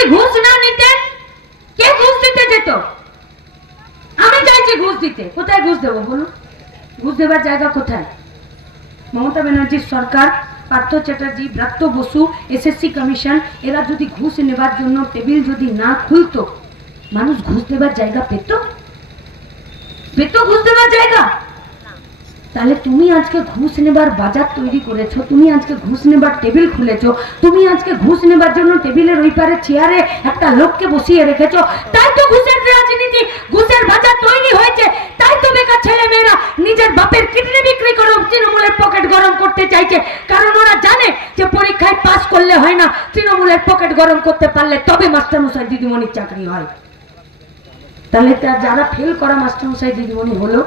যদি ঘুষ না নিতেন কে ঘুষ দিতে যেত? আমি চাইছি ঘুষ দিতে। কোথায় ঘুষ দেবো বলুন? ঘুষ দেবার জায়গা কোথায়? মমতা ব্যানার্জির সরকার, পার্থ চ্যাটার্জি, ব্রাত্য বসু, এসএসসি কমিশন, এরা যদি ঘুষ নেবার জন্য টেবিল যদি না খুলতো, মানুষ ঘুষ দেবার জায়গা পেত? পেত ঘুষ দেবার জায়গা? তাহলে তুমি আজকে ঘুষ নেবার বাজার তৈরি করেছ, তুমি আজকে ঘুষ নেবার টেবিল খুলেছো, তুমি আজকে ঘুষ নেবার জন্য টেবিলের ওই পারে চেয়ারে একটা লোককে বসিয়ে রেখেছো, তাই তো ঘুষের রাজনীতি, ঘুষের বাজার তৈরি হয়েছে, তাই তো বেকার ছেলে মেয়েরা নিজের বাপের কিডনি বিক্রি করে তৃণমূলের পকেট গরম করতে চাইছে। কারণ ওরা জানে যে পরীক্ষায় পাস করলে হয় না, তৃণমূলের পকেট গরম করতে পারলে তবে মাস্টারমশাই দিদিমণির চাকরি হয়। তাহলে যারা ফেল করা মাস্টারমশাই দিদিমণি হলো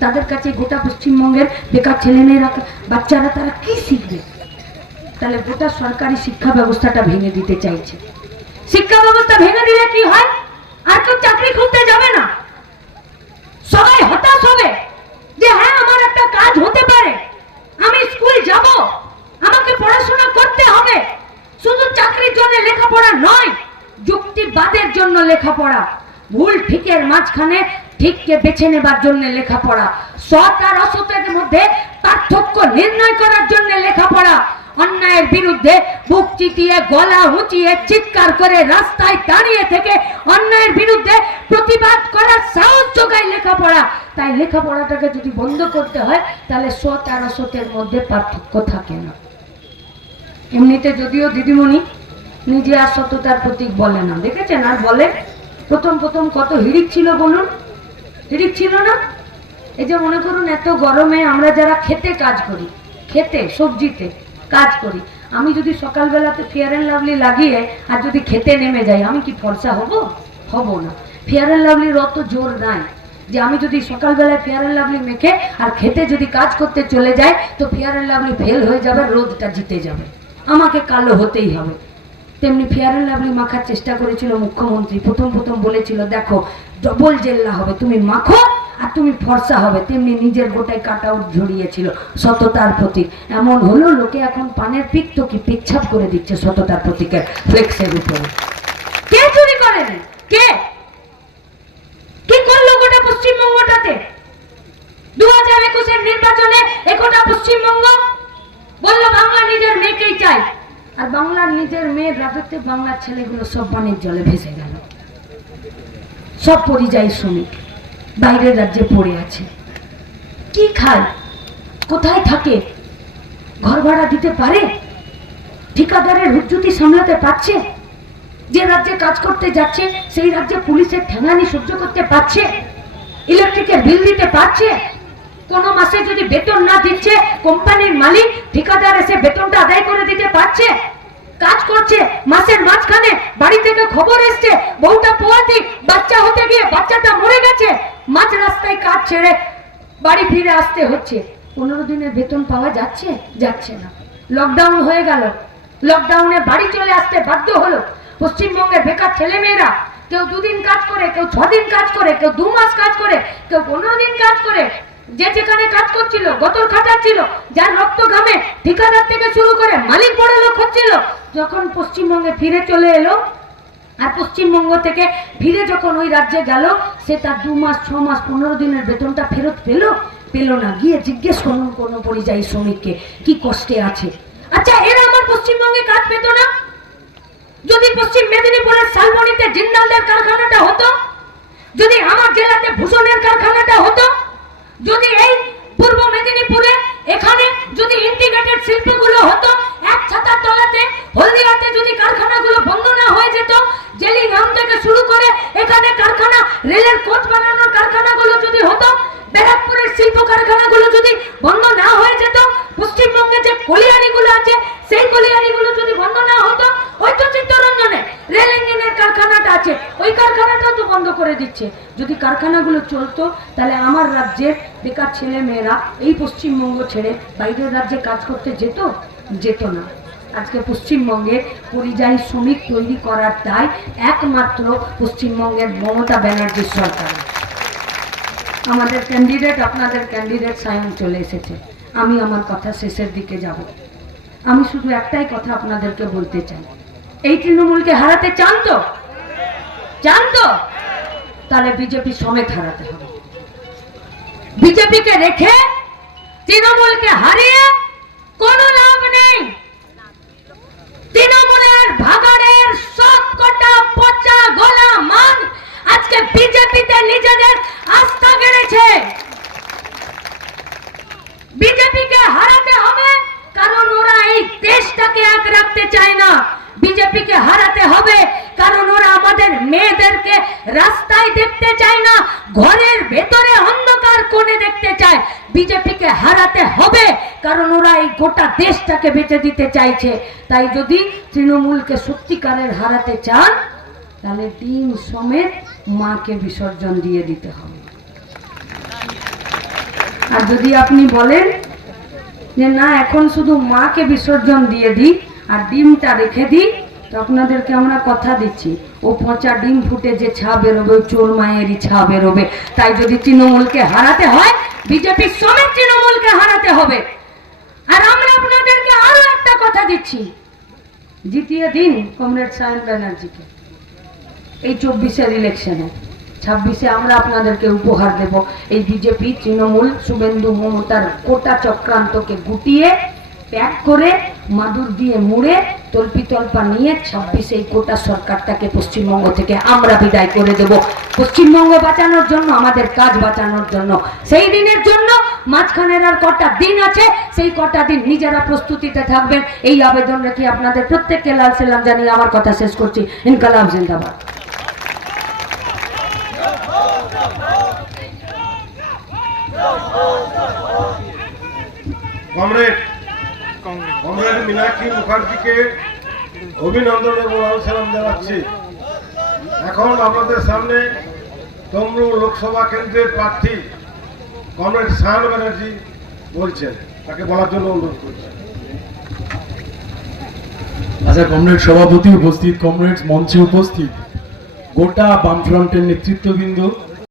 তাদের কাছে গোটা পশ্চিমবঙ্গের বেকার ছেলেমেয়েরা, বাচ্চারা তারা কি শিখবে? তাহলে গোটা সরকারি শিক্ষা ব্যবস্থাটা ভেঙে দিতে চাইছে। শিক্ষা ব্যবস্থা ভেঙে দিলে কি হয়? আর কেউ চাকরি খুঁজতে যাবে না। সবাই হতাশ হবে যে হ্যাঁ আমার একটা কাজ হতে পারে। আমি স্কুল যাব। আমাকে পড়াশোনা করতে হবে। শুধু চাকরির জন্য লেখাপড়া নয়, যুক্তিবাদের জন্য লেখাপড়া। ভুল ঠিকের মাঝখানে ঠিককে বেছে নেবার জন্য লেখাপড়া। সৎ আর অসতের মধ্যে পার্থক্য নির্ণয় করার জন্য লেখাপড়া। অন্যায়ের বিরুদ্ধে বুক চিতিয়ে গলা উঁচিয়ে, চিৎকার করে রাস্তায় দাঁড়িয়ে থেকে অন্যায়ের বিরুদ্ধে প্রতিবাদ করার সাহস যোগায় লেখাপড়া। তাই লেখাপড়াটাকে যদি বন্ধ করতে হয়, তাহলে সৎ আর অসতের মধ্যে পার্থক্য থাকে না। এমনিতে যদিও দিদিমণি নিজে আর সততার প্রতীক বলে না। দেখেছেন? আর বলে? প্রথম প্রথম কত হিড়িক ছিল বলুন? হিড়িক ছিল না, এই যে মনে করুন এত গরমে আমরা যারা খেতে কাজ করি, খেতে, সবজিতে কাজ করি, আমি যদি সকালবেলাতে ফেয়ার অ্যান্ড লাভলি লাগিয়ে আর যদি খেতে নেমে যাই, আমি কি ফর্সা হব? হব না। ফেয়ার অ্যান্ড লাভলির অত জোর নাই যে আমি যদি সকালবেলায় ফেয়ার অ্যান্ড লাভলি মেখে আর খেতে যদি কাজ করতে চলে যাই, তো ফেয়ার অ্যান্ড লাভলি ফেল হয়ে যাবে রোদটা জিতে যাবে। আমাকে কালো হতেই হবে। তেমনি ফেয়ার অ্যান্ড লাভলি মাখার চেষ্টা করেছিল মুখ্যমন্ত্রী। প্রথম প্রথম বলেছিল, দেখো ডবল জেল্লা হবে, তুমি মাখো আর তুমি ফর্সা হবে। তেমনি নিজের গোটায় কাট আউট ঝরিয়েছিল সততার প্রতীক। এমন হলো, লোকে এখন পানের পিক তো কি পিচ্ছাপ করে দিচ্ছে সততার প্রতীকের ফ্লেক্সের উপরে। কে চুরি করেনি? কে? কি করল গোটা পশ্চিমবঙ্গটাতে? দু হাজার একুশের নির্বাচনে একটা পশ্চিমবঙ্গ? বলল, বাংলা নিজের মেয়েকেই চাই। আর বাংলার নিজের মেয়ের রাজত্বে বাংলার ছেলেগুলো সব পানির জলে ভেসে গেল। সব পরিযায়ী শ্রমিক বাইরের রাজ্যে পড়ে আছে। কি খায়? কোথায় থাকে? ঘর ভাড়া দিতে পারে? ঠিকাদারের হুজ্জুতি সামলাতে পারছে? যে রাজ্যে কাজ করতে যাচ্ছে, সেই রাজ্যে পুলিশের ঠেঙানি সহ্য করতে পারছে? ইলেকট্রিকের বিল দিতে পারছে? কোনো মাসে যদি বেতন না দিচ্ছে, কোম্পানির মালিক ঠিকাদার এসে বেতনটা আদায় করে পারছে কাজ করছে। মাসের মাঝখানে বাড়ি থেকে খবর এসছে, বউটা পোয়াতি, বাচ্চা হতে গিয়ে বাচ্চাটা মরে গেছে। মাঝ রাস্তায় কাজ ছেড়ে বাড়ি ফিরে আসতে হচ্ছে। পনেরো দিনের বেতন পাওয়া যাচ্ছে? যাচ্ছে না। লকডাউন হয়ে গেল। লকডাউনে বাড়ি চলে আসতে বাধ্য হলো। পশ্চিমবঙ্গের বেকার ছেলেমেয়েরা, কেউ দুদিন কাজ করে, কেউ ছদিন কাজ করে, কেউ দু মাস কাজ করে, কেউ পনেরো দিন কাজ করে। যে যেখানে কাজ করছিল, গতর খাটাচ্ছিল যার রক্ত ঘামে ঠিকাদার থেকে শুরু করে মালিক বড় লোক হচ্ছিল, যখন পশ্চিমবঙ্গে ফিরে চলে এলো, আর পশ্চিমবঙ্গ থেকে ফিরে যখন ওই রাজ্যে গেল, সে তার দু মাস, ছ মাস, পনেরো দিনের বেতনটা ফেরত পেল? পেল না। গিয়ে জিজ্ঞেস করুন কোনো পরিযায়ী শ্রমিককে, কি কষ্টে আছে। আচ্ছা এরা আমার পশ্চিমবঙ্গে কাজ পেত না? যদি পশ্চিম মেদিনীপুরের শালবনিতে জিন্দালদের কারখানাটা হতো? যদি আমার জেলাতে ভূষণের কারখানাটা হতো? যদি এই পূর্ব মেদিনীপুরে এখানে যদি ইন্টিগ্রেটেড শিল্পগুলো হতো, এক ছাতার তলাতে, হলদিয়াতে যদি কারখানাগুলো বন্ধ না হয়ে যেত জেলিগ্রাম থেকে শুরু করে এখানে কারখানা, রেলের কোচ বানানোর কারখানাগুলো যদি হতো ব্যারাকপুরের শিল্প কারখানাগুলো যদি বন্ধ না হয়ে যেত পশ্চিমবঙ্গে যে কলিয়ারিগুলো আছে সেই কলিয়ারিগুলো যদি বন্ধ না হতো ওই তো চিত্তরঞ্জনে রেল ইঞ্জিনের কারখানাটা আছে ওই কারখানাটাও তো বন্ধ করে দিচ্ছে। যদি কারখানাগুলো চলতো, তাহলে আমার রাজ্যের বেকার ছেলে মেয়েরা এই পশ্চিমবঙ্গ ছেড়ে বাইরের রাজ্যে কাজ করতে যেত? যেত না। আজকে পশ্চিমবঙ্গে পরিযায়ী শ্রমিক তৈরি করার দায় একমাত্র পশ্চিমবঙ্গের মমতা ব্যানার্জির সরকার। আমাদের ক্যান্ডিডেট আপনাদের ক্যান্ডিডেট সায়ন চলে এসেছে। আমি আমার কথা শেষের দিকে যাব। আমি শুধু একটাই কথা আপনাদেরকে বলতে চাই। এই তৃণমূলকে হারাতে চান তো? চান তো? তাহলে বিজেপি সমেত হারাতে হবে। বিজেপিকে রেখে তৃণমূলকে হারিয়ে কোনো লাভ নেই। তৃণমূলের ভাগাড়ের সব কটা পচা গলা মান আজকে বিজেপিতে নিজেদের আস্থা গেড়েছে। বিজেপিকে হারাতে হবে কারণ ওরা এই দেশটাকে এক রাখতে চায় না। বিজেপিকে হারাতে হবে কারণ আমাদের মেয়েদেরকে রাস্তায় দেখতে চায় না, ঘরের ভেতরে অন্ধকার কোণে দেখতে চায়। বিজেপিকে হারাতে হবে, কারণ ওরা এই গোটা দেশটাকে বেঁচে দিতে চাইছে। তাই যদি তৃণমূলকে সত্যিকারের হারাতে চান, তাহলে ডিম সমেত মাকে বিসর্জন দিয়ে দিতে হবে। আর যদি আপনি বলেন যে না, এখন শুধু মাকে বিসর্জন দিয়ে দিই, আর ডিমটা রেখে দিই আপনাদেরকে আমরা কথা দিচ্ছি, ও পচা ডিম ফুটে যে ছা বেরোবে চোর মায়েরই ছা বেরোবে। তাই যদি তৃণমূলকে হারাতে হয় বিজেপির সমেত তৃণমূলকে হারাতে হবে। আর আমরা আপনাদেরকে আরও একটা কথা দিচ্ছি। জিতিয়ে দিন কমরেড সায়ন ব্যানার্জিকে। এই চব্বিশের ইলেকশনে, ছাব্বিশে আমরা আপনাদেরকে উপহার দেব। এই বিজেপি তৃণমূল শুভেন্দু মমতার গোটা চক্রান্তকে গুটিয়ে, প্যাক করে, মাদুর দিয়ে মুড়ে তল্পি তল্পা নিয়ে ছাব্বিশে এই গোটা সরকারটাকে পশ্চিমবঙ্গ থেকে আমরা বিদায় করে দেব। পশ্চিমবঙ্গ বাঁচানোর জন্য, আমাদের কাজ বাঁচানোর জন্য। সেই দিনের জন্য মাঝখানের আর কটা দিন আছে, সেই কটা দিন নিজেরা প্রস্তুতিতে থাকবেন। এই আবেদন রেখে আপনাদের প্রত্যেককে লাল সালাম জানিয়ে আমার কথা শেষ করছি। ইনকালাম জিন্দাবাদ। কমরেড কমরেড মীনাক্ষী মুখার্জিকে অভিনন্দন এবং সালাম জানাচ্ছি। এখন আপনাদের সামনে তমরু লোকসভা কেন্দ্রের প্রার্থী কমরেড শাহান ব্যানার্জি বলছেন। তাকে বলার জন্য অনুরোধ করছি। আচ্ছা কমরেড সভাপতি উপস্থিত কমরেডস মঞ্চে উপস্থিত গোটা বামফ্রন্টের নেতৃত্ববৃন্দ